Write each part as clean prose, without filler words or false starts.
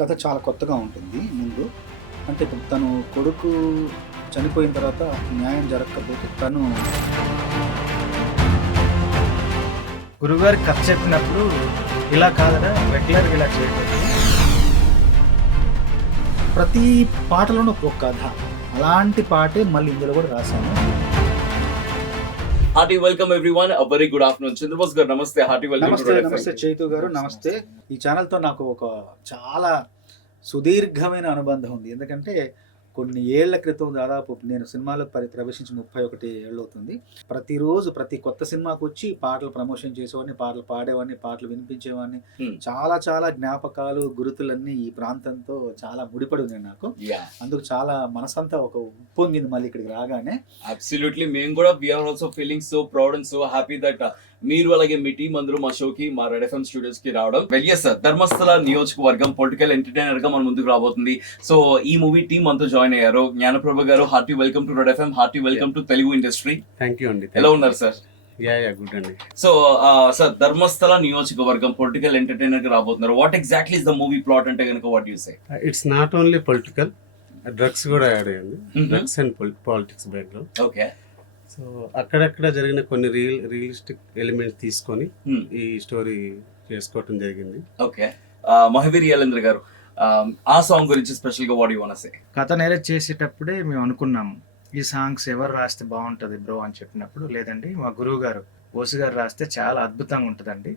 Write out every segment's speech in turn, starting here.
కథ చాలా కొత్తగా ఉంటుంది ముందు. అంటే ఇప్పుడు తను కొడుకు చనిపోయిన తర్వాత న్యాయం జరగకపోతే తను గురుగారికి కథ చెప్పినప్పుడు ఇలా కాదరా రెగ్యులర్గా ఇలా చేయకూడదు. ప్రతి పాటలోనూ ఒక కథ, అలాంటి పాటే మళ్ళీ ఇందులో కూడా రాశాను. Hearty welcome everyone, a very good afternoon. Chandrabose గారు నమస్తే. Hearty welcome. నమస్తే చైతు గారు, నమస్తే. ఈ ఛానల్తో నాకు ఒక చాలా సుదీర్ఘమైన అనుబంధం ఉంది. ఎందుకంటే కొన్ని ఏళ్ల క్రితం, దాదాపు నేను సినిమాలో ప్రవేశించి 31 ఏళ్ళు అవుతుంది. ప్రతిరోజు ప్రతి కొత్త సినిమాకి వచ్చి పాటలు ప్రమోషన్ చేసేవాడిని, పాటలు పాడేవాడిని, పాటలు వినిపించేవాడిని. చాలా చాలా జ్ఞాపకాలు, గురుతులన్నీ ఈ ప్రాంతంతో చాలా ముడిపడి ఉన్నాయి నాకు. అందుకు చాలా మనసంతా ఒక ఉప్పొంగింది మళ్ళీ ఇక్కడికి రాగానే. అబ్సల్యూట్లీ, మేము కూడా we're also feeling so proud and so happy that మీరు అలాగే మీ టీం అందరూ మా షోకి, మా రెడ్ ఎఫ్ఎం స్టూడియోస్ కి రావడం. వెల్యస్ సార్, ధర్మస్థల నియోజకవర్గం పొలిటికల్ ఎంటర్టైనర్ గా మన ముందుకు రాబోతుంది. సో ఈ మూవీ టీం అంతా జాయిన్ అయ్యారు. జ్ఞానప్రభ గారు, hearty welcome to red FM, hearty welcome to Telugu industry. Thank you అండి. ఎలా ఉన్నారు సార్? గుడ్ అండి. సో సార్, ధర్మస్థల నియోజకవర్గం పొలిటికల్ ఎంటర్టైనర్ గా రాబోతున్నారు. What exactly is the movie plot అంటే కనుక what you say? It's not only political, drugs కూడా యాడ్ అయ్యింది. Drugs and politics background. Okay. So అక్కడక్కడ జరిగిన కొన్ని రియలిస్టిక్ ఎలిమెంట్స్ తీసుకొని ఈ స్టోరీ చేసుకోవటం జరిగింది. ఓకే. మహావీర్ యాలేంద్ర గారు, ఆ సాంగ్ గురించి స్పెషల్ గా what you want to say? కథ నేరేట్ చేసేటప్పుడే మేము అనుకున్నాము, ఈ సాంగ్స్ ఎవరు రాస్తే బాగుంటుంది బ్రో అని చెప్పినప్పుడు, లేదండి మా గురువు గారు ఓసు గారు రాస్తే చాలా అద్భుతంగా ఉంటుందండి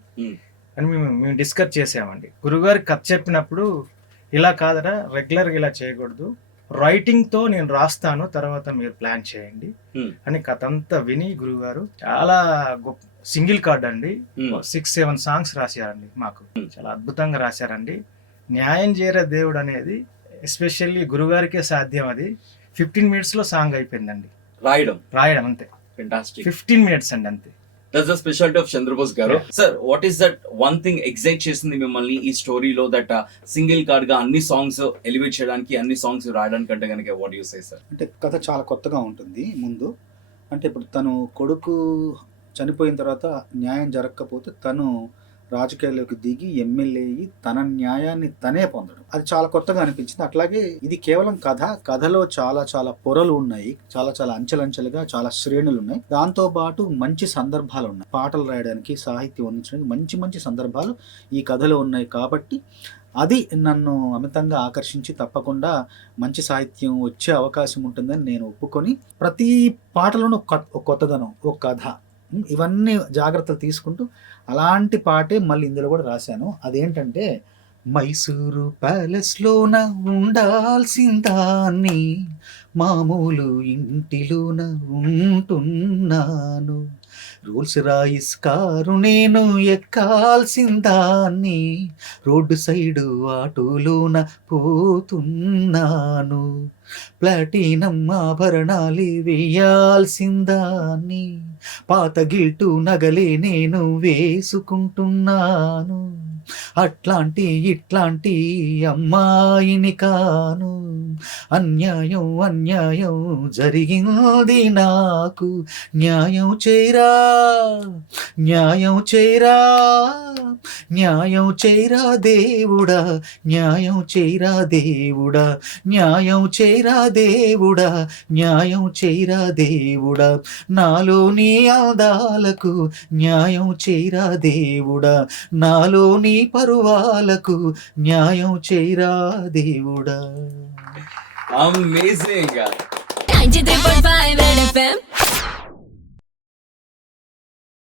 అని మేము డిస్కస్ చేసామండి. గురువుగారికి కథ చెప్పినప్పుడు ఇలా కాదరా రెగ్యులర్గా ఇలా చేయకూడదు, రైటింగ్తో నేను రాస్తాను, తర్వాత మీరు ప్లాన్ చేయండి అని కథ అంతా విని గురువుగారు చాలా గొప్ప సింగిల్ కార్డ్ అండి, 6-7 సాంగ్స్ రాశారండి. మాకు చాలా అద్భుతంగా రాశారండి. న్యాయం చేయరా దేవుడు అనేది ఎస్పెషల్లీ గురుగారికే సాధ్యం. అది 15 minutes లో సాంగ్ అయిపోయిందండి. రాయడం అంతే. 15 minutes అండి అంతే. That's the specialty of Chandrabose garu. Sir, what is that one thing excite chesindi mimmalni ee story lo that single card ga anni songs elevate cheyadaniki, anni songs rayadaniki ante ganake what do you say sir? అంటే కథ చాలా కొత్తగా ఉంటుంది ముందు. అంటే ఇప్పుడు తను కొడుకు చనిపోయిన తర్వాత న్యాయం జరగకపోతే తను రాజకీయాల్లోకి దిగి ఎమ్మెల్యే అయ్యి తన న్యాయాన్ని తనే పొందడం, అది చాలా కొత్తగా అనిపించింది. అట్లాగే ఇది కేవలం కథలో చాలా చాలా పొరలు ఉన్నాయి, చాలా చాలా అంచెలంచెలుగా చాలా శ్రేణులు ఉన్నాయి. దాంతో పాటు మంచి సందర్భాలు ఉన్నాయి, పాటలు రాయడానికి, సాహిత్యం అందించడానికి మంచి మంచి సందర్భాలు ఈ కథలో ఉన్నాయి. కాబట్టి అది నన్ను అమితంగా ఆకర్షించి తప్పకుండా మంచి సాహిత్యం వచ్చే అవకాశం ఉంటుందని నేను ఒప్పుకొని, ప్రతి పాటలోనూ ఒక కొత్తదనం, ఒక కథ, ఇవన్నీ జాగ్రత్తలు తీసుకుంటూ అలాంటి పాటే మళ్ళీ ఇందులో కూడా రాశాను. అదేంటంటే, మైసూరు ప్యాలెస్లోన ఉండాల్సిందాన్ని, మామూలు ఇంటిలోన ఉంటున్నాను, రోల్స్ రాయిస్ కారు నేను ఎక్కాల్సిందాన్ని, రోడ్డు సైడు ఆటోలోన పోతున్నాను, ప్లాటినం ఆభరణాలు వేయాల్సిందాన్ని, పాత గిల్టు నగలే నేను వేసుకుంటున్నాను, అట్లాంటి ఇట్లాంటి అమ్మాయిని కాను, అన్యాయం అన్యాయం జరిగింది నాకు, న్యాయం చేరా న్యాయం చేరా న్యాయం చేరా దేవుడా, న్యాయం చేరా దేవుడా, న్యాయం చేరా దేవుడా, న్యాయం చేరా దేవుడా, నాలోని అందాలకు న్యాయం చేరా దేవుడా, నాలోని పరువాలకు న్యాయం చేరా దేవుడా. Amazing. 93.5 Red FM